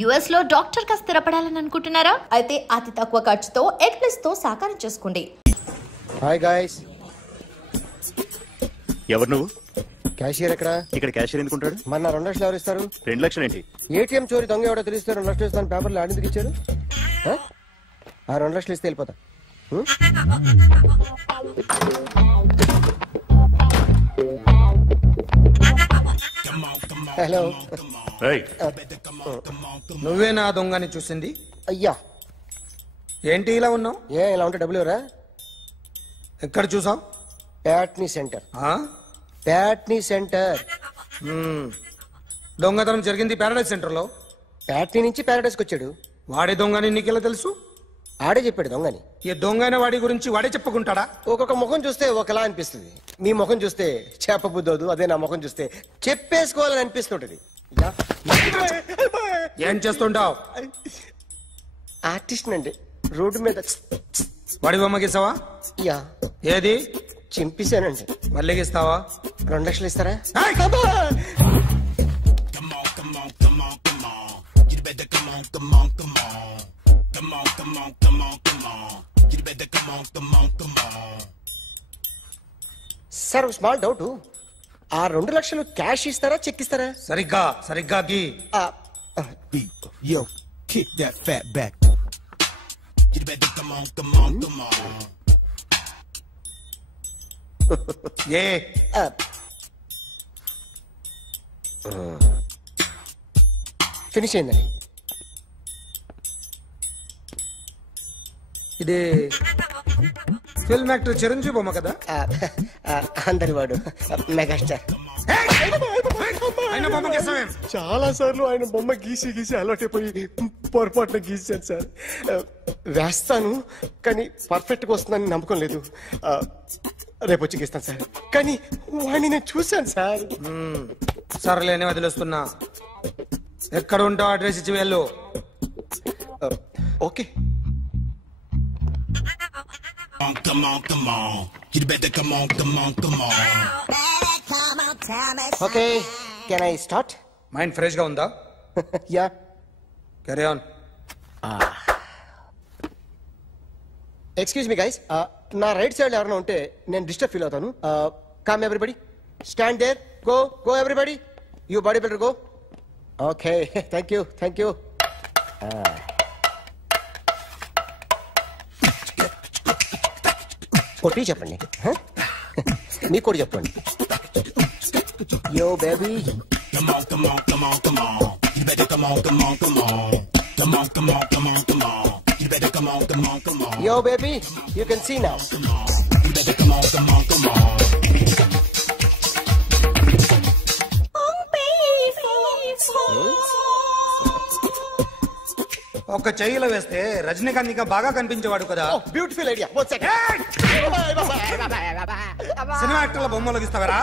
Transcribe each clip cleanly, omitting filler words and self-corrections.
US లో doctor గా స్థిరపడాలని అనుకుంటున్నారా? అయితే అతి తక్కువ ఖర్చుతో ఎగ్ ప్లస్ తో సాకారం చేసుకోండి. Hi guys. ఎవరు నువ్వు? క్యాషియర్ ఎక్కడ? ఇక్కడ క్యాషియర్ ఎందుకుంటాడు? మన 2 లక్షలు ఎవరు ఇస్తారు? 2 లక్షలు ఏంటి? ఏటీఎం చోరీ దొంగ ఎవడో తెలిస్తే 2 లక్షలు ఇస్తాను పేపర్లు ఆడిందుకు ఇచ్చారు. ఆ 2 లక్షలు ఇస్తే వెళ్ళిపోతా. హలో. నువ్వే నా దొంగని చూసింది? అయ్యా ఏంటి ఇలా ఉన్నావు? ఇలా ఉంటే డబ్బులు ఎవరా? ఎక్కడ చూసావు? ప్యాట్నీ సెంటర్. ప్యాట్నీ సెంటర్. దొంగతనం జరిగింది ప్యారడైజ్ సెంటర్ లో. ప్యాట్నీ నుంచి ప్యారడైజ్కి వచ్చాడు. వాడే దొంగని నీకెలా తెలుసు? ఆడే చెప్పాడు దొంగని. ఈ దొంగైన వాడి గురించి వాడే చెప్పుకుంటాడా? ఒక్కొక్క ముఖం చూస్తే ఒకలా అనిపిస్తుంది. మీ ముఖం చూస్తే చెప్పబుద్దోదు, అదే నా ముఖం చూస్తే చెప్పేసుకోవాలని అనిపిస్తుంటది. ఏం చేస్తుంటావు? ఆర్టిస్ట్ అండి. రోడ్డు మీద వాడి బొమ్మ గీసావా? యా. ఏది? చింపేశానండి. మళ్ళీ గీస్తావా? 2 లక్షలు ఇస్తారా? Sir small doubt. ఆ 2 లక్షలు క్యాష్ ఇస్తారా చెక్ ఇస్తారా? సరిగ్గా గీ. Yo, kick that fat back. You better come on. A finish అయిందండి. ఇది ఫిల్మ్ యాక్టర్ చిరంజీవి బొమ్మ కదా? అందరి వాడు మెగాస్టార్. చాలా సార్లు ఆయన బొమ్మ గీసి అలవాటైపోయి పొరపాటున గీసాను సార్. వేస్తాను కానీ పర్ఫెక్ట్ గా వస్తుందని నమ్మకం లేదు. రేపు వచ్చి గీస్తాను సార్. కానీ వాడిని నేను చూశాను సార్. సర్లేని వదిలేస్తున్నా. ఎక్కడ ఉంటావు అడ్రస్ ఇచ్చి వెళ్ళు. Okay. Come on. You better come on. Okay, can I start? Mind fresh గా ఉందా? Yeah. Carry on. Excuse me guys, నా రైట్ సైడ్ ఎవరైనా ఉంటే నేను డిస్టర్బ్ ఫీల్ అవుతాను. Come everybody, stand there, go everybody, you body builder go. Okay, thank you. కొట్టి చెప్పండి, మీకు కూడా చెప్పండి. Yo baby. Come on. You better come on. Come on. You better come on. Yo baby, you can see now. You better come on. ఒక చెయ్యిలో వేస్తే రజనీకాంత్ ఇంకా బాగా కనిపించేవాడు కదా. Beautiful idea. సినిమా యాక్టర్ల బొమ్మలు గీస్తావరా?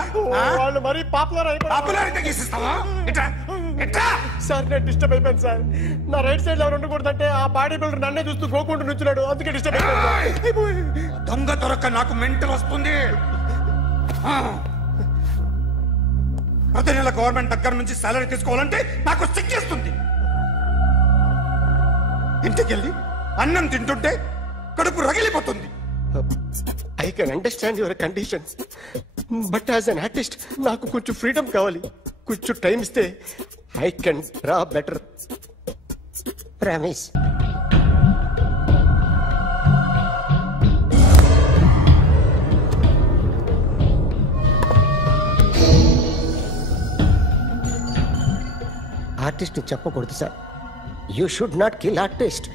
వాళ్ళు మరి పాపులారిటీ గీసిస్తావా? సార్ నేను డిస్టర్బ్ అయిపోయాను సార్. నా రైట్ సైడ్ ఎవరు ఉండకూడదంటే ఆ బాడీ బిల్డర్ నన్నే చూస్తూ గోకుంటూ నుంచున్నాడు, అందుకే డిస్టర్బ్ అయిపోయాను. దొంగ దొరక్క నాకు మెంటల్ వస్తుంది. ప్రతి నెల గవర్నమెంట్ దగ్గర నుంచి సాలరీ తీసుకోవాలంటే నాకు సిగ్గేస్తుంది. ఇంటికెళ్ళి అన్నం తింటుంటే కడుపు రగిలిపోతుంది. I can understand your conditions, but as an artist నాకు కొంచెం ఫ్రీడమ్ కావాలి. కొంచెం టైం ఇస్తే I can draw better. Promise. Artist చెప్పకూడదు sir. You should not kill artist.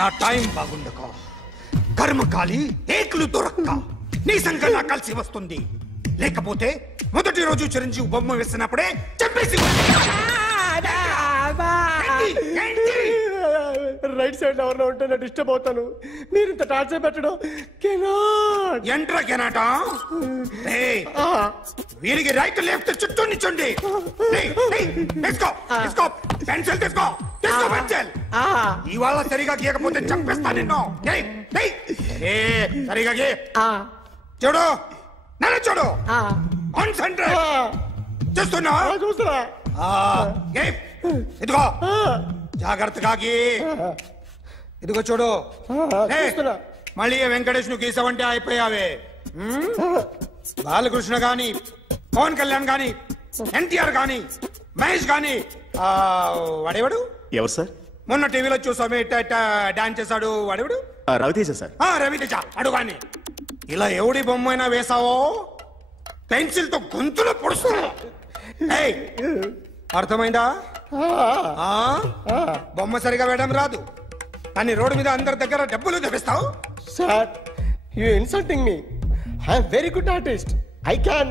నా టైం బాగుండక కర్మకాలి ఏకులు దొరక్క నీ సంకల్లా కలిసి వస్తుంది. లేకపోతే మొదటి రోజు చిరంజీవి బొమ్మ వేసినప్పుడే చెప్పేసి రైట్ సైడ్ ఎవరైనా ఉంటే నేను డిస్టర్బ్ అవుతాను. మీరు ఇంత టార్చర్ పెట్టడం ఎంట్రా కెనాట. వీరికి రైట్ లెఫ్ట్ చుట్టూ నిచ్చండి. పెన్సిల్ తీసుకో. ఇవాళ సరిగా గీయకపోతే చంపేస్తా నిన్ను. సరిగా గీ. చూడు, నన్ను చూడు. కాన్సంట్రేట్. చూస్తున్నా చూస్తున్నా. ఇదిగో జాగ్రత్తగా ఇదిగో చూడు. మళ్ళీ వెంకటేష్ ను గీసావంటే అయిపోయావే. బాలకృష్ణ గాని, పవన్ కళ్యాణ్ గాని, ఎన్టీఆర్ గాని, మహేష్ గాని, వాడేవాడు ఎవరు సార్? మొన్న టీవీలో చూసామే డాన్స్ చేశాడు వాడేవాడు? రవితేజ సార్. రవితేజ అడుగాని. ఇలా ఎవడి బొమ్మ అయినా వేసావో పెన్సిల్ తో గొంతులో పొడుస్తున్నావు. అర్థమైందా? బొమ్మ సరిగా వేయడం రాదు కానీ రోడ్డు మీద అందరి దగ్గర డబ్బులు తెప్పిస్తావు. Sir you insulting me. I am very good artist. I can.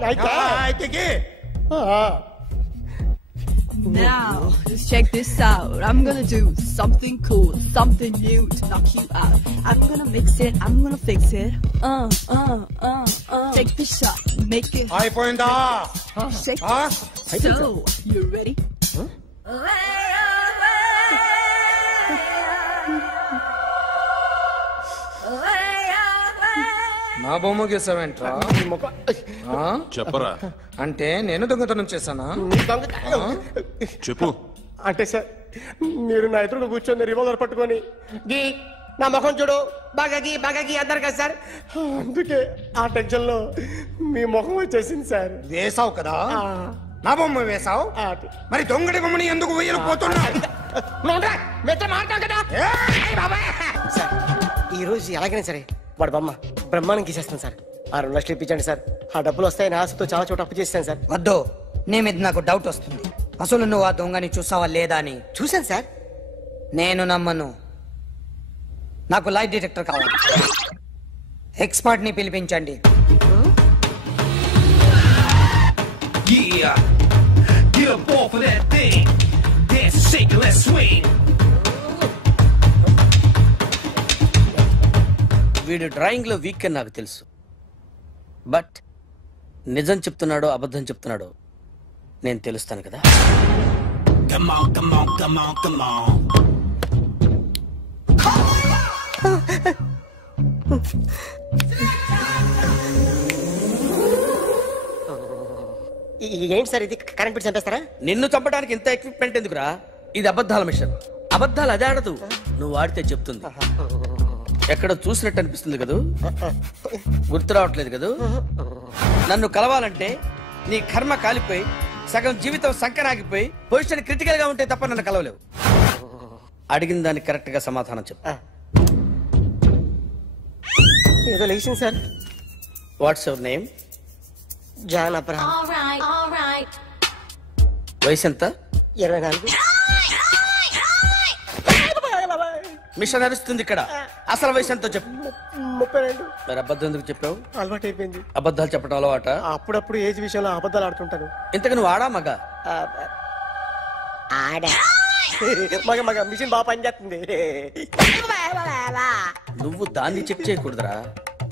Now, just check this out. I'm gonna do something cool, something new to knock you out. I'm gonna mix it, I'm gonna fix it. Take the shot, make it. అయిపోయిందా? Shake it. So, you ready? నా బొమ్మ గీసావేంట్రా? చెప్పరా. అంటే నేను దొంగతనం చేశానా? చెప్పు. అంటే సార్ మీరు నా ఎదురు కూర్చొని రివాల్వర్ పట్టుకొని గీ నా ముఖం చూడు బాగా గీ అన్నారు కదా సార్. అందుకే ఆ టెన్షన్ లో మీ ముఖం వచ్చేసింది సార్. వేసావు కదా, నా బొమ్మ వేసావు. మరి దొంగడి బొమ్మని ఎందుకు వేయలేకపోతున్నా? ఈ రోజు ఎలాగైనా సరే వాడు బొమ్మ బ్రహ్మాండం గీసేస్తాను సార్. 6 లక్షలు ఇప్పించండి సార్. ఆ డబ్బులు వస్తాయని ఆశతో చాలా చోట అప్పు చేస్తాను సార్. వద్దు, నీ మీద నాకు డౌట్ వస్తుంది. అసలు నువ్వు ఆ దొంగని చూసావా లేదా అని. చూశాను సార్. నేను నమ్మను. నాకు లైట్ డిటెక్టర్ కావాలి. ఎక్స్పర్ట్ ని పిలిపించండి. Yeah, get up off of that thing. Dance, shake, let's swing. వీడు డ్రాయింగ్ లో వీక్ అని నాకు తెలుసు. బట్ నిజం చెప్తున్నాడో అబద్ధం చెప్తున్నాడో నేను తెలుస్తాను కదా. Come on, come on, come on, come on. ఏంటి సార్ ఇది? కరెంట్ బిల్ చంపేస్తారా? నిన్ను చంపడానికి ఇంత ఎక్విప్మెంట్ ఎందుకురా? ఇది అబద్ధాల మిషన్. అబద్ధాలు అదే ఆడదు, నువ్వు ఆడితే చెప్తుంది. ఎక్కడ చూసినట్టు అనిపిస్తుంది కదూ? గుర్తు రావట్లేదు కదూ? నన్ను కలవాలంటే నీ కర్మ కాలిపోయి సగం జీవితం సంకరాగిపోయి పొజిషన్ క్రిటికల్ గా ఉంటే తప్ప నన్ను కలవలేవు. అడిగిన దానికి కరెక్ట్ గా సమాధానం చెప్పు. ఏదో లేచింది sir. What's your name? John Abraham. వయసు ఎంత? 24. మిషన్ నడుస్తుంది ఇక్కడ. అసలు వయసు ఎంతో చెప్పు. 32. మరి అబద్ధం ఎందుకు చెప్పావు? అలవాటు అయిపోయింది. అబద్ధాలు చెప్పడం అలవాట? అప్పుడప్పుడు ఏజ్ విషయంలో అబద్ధాలు ఆడుతుంటాను. ఇంతకు నువ్వు ఆడా మగ? ఆడా. మగ మిషన్ బాగా పనిచేస్తుంది. నువ్వు దాన్ని చెక్ చేయకూడదురా,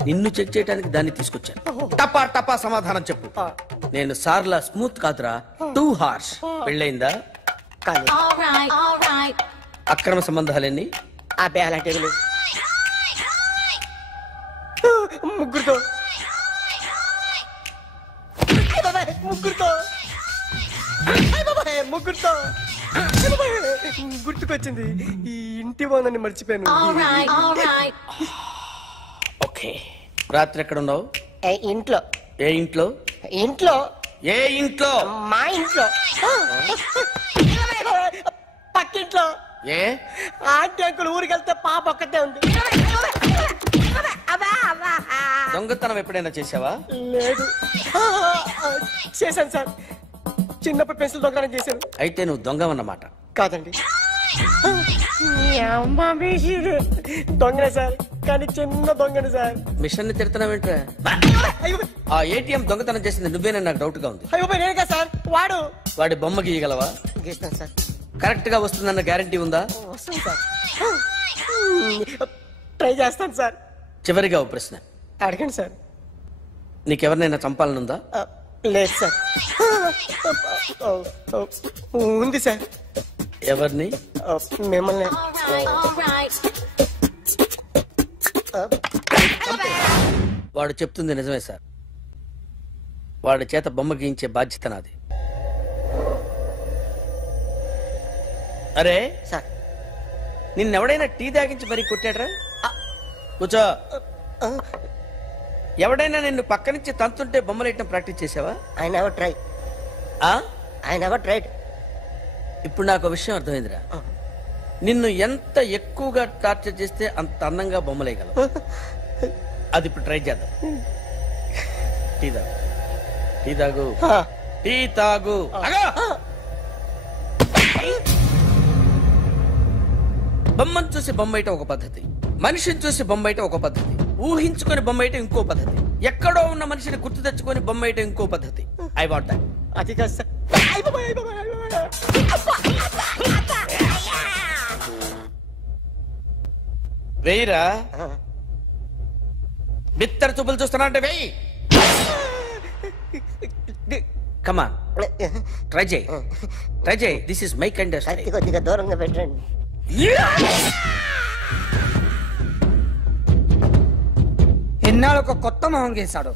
నిన్ను చెక్ చేయడానికి దాన్ని తీసుకొచ్చాను. టపా టపా సమాధానం చెప్పు. నేను సార్లా స్మూత్ కాదురా, టూ హార్ష్. పెళ్ళయిందా? అక్రమ సంబంధాలన్నీ? అలాంటివి ముగ్గురుతో గుర్తుకొచ్చింది. ఈ ఇంటి వాళ్ళని మర్చిపోయాను. ఓకే. రాత్రి ఎక్కడ ఉన్నావు? ఇంట్లో. ఏ ఇంట్లో? ఇంట్లో. ఏ ఇంట్లో? మా ఇంట్లో. పక్కింట్లో. ఏ ఆంటీ అంకుల్ ఊరికి వెళ్తే పాప ఒక్కతే ఉంది. దొంగతనం ఎప్పుడైనా చేసావా? లేదు. చేశాను సార్. చిన్నప్పుడు పెన్సిల్ దొంగతనం చేశాను. అయితే నువ్వు దొంగవన్నమాట. కాదండి, దొంగనే సార్, కానీ చిన్న దొంగని సార్. మిషన్ ని తిడుతున్నావేంట్రా? ఆ ఏటీఎం దొంగతనం చేసింది నువ్వేనని నాకు డౌట్ గా ఉంది. నేనే సార్. వాడి బొమ్మ గీయగలవా? గీస్తాను సార్. కరెక్ట్ గా వస్తుందన్న గ్యారంటీ ఉందా? వస్తాను సార్. ట్రై చేస్తాను సార్. చివరిగా ఓ ప్రశ్న అడగండి సార్. నీకెవరినైనా చంపాలనుందా? లేదు సార్. ఉంది సార్. ఎవరిని? మిమ్మల్ని. వాడు చెప్తుంది నిజమే సార్. వాడి చేత బొమ్మ గీయించే బాధ్యత నాది. అరే సార్ నిన్నెవడైనా టీ తాగించి మరీ కొట్టాడ్రా? కూర్చో. ఎవడైనా నిన్ను పక్క నుంచి తంతుంటే బొమ్మలేయటం ప్రాక్టీస్ చేసావా? I never try. I never tried. ఇప్పుడు నాకు విషయం అర్థమైందిరా. నిన్ను ఎంత ఎక్కువగా టార్చర్ చేస్తే అంత అందంగా బొమ్మలేయగలవు. అది ఇప్పుడు ట్రై చేద్దాం. టీ తాగు, టీ తాగు, టీ తాగు. బొమ్మను చూసి బొమ్మయటం ఒక పద్ధతి, మనిషిని చూసి బొమ్మయటం ఒక పద్ధతి, ఊహించుకొని బొమ్మయటం ఇంకో పద్ధతి, ఎక్కడో ఉన్న మనిషిని గుర్తు తెచ్చుకొని బొమ్మయటం ఇంకో పద్ధతి. I want that. అది కాదు సార్. వెయ్యిరా. బిత్తర చూపులు చూస్తున్నా అంటే వెయ్యి. కమాన్ ట్రై చేయి, ట్రై చేయి. This is my kind of style. కొద్దిగా దూరంగా పెట్టండి. ఎన్నాళ్ళు ఒక కొత్త మొహం గీశాడు.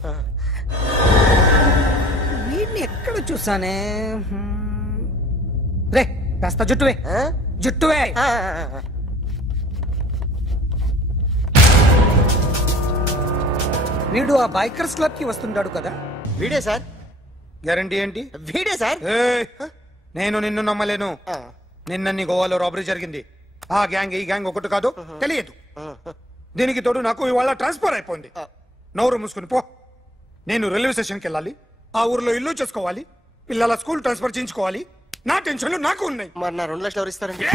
వీడిని ఎక్కడ చూసానే? రే కాస్త జుట్టువే, జుట్టువే. వీడు ఆ బైకర్స్ క్లబ్ కి వస్తుంటాడు కదా? వీడే సార్. గ్యారంటీ ఏంటి? వీడే సార్. నేను నిన్ను నమ్మలేను. నిన్న నీ గోవాలో రాబరీ జరిగింది. ఆ గ్యాంగ్ ఈ గ్యాంగ్ ఒకటి కాదు, తెలియదు. దీనికి తోడు నాకు ఇవాళ ట్రాన్స్ఫర్ అయిపోయింది. నోరు మూసుకుని పో. నేను రైల్వే స్టేషన్కి వెళ్ళాలి, ఆ ఊర్లో ఇల్లు చేసుకోవాలి, పిల్లల స్కూల్ ట్రాన్స్ఫర్ చేయించుకోవాలి. నా టెన్షన్లు నాకు ఉన్నాయి. మరి నా 2 లక్షలు ఎవరు ఇస్తారండి?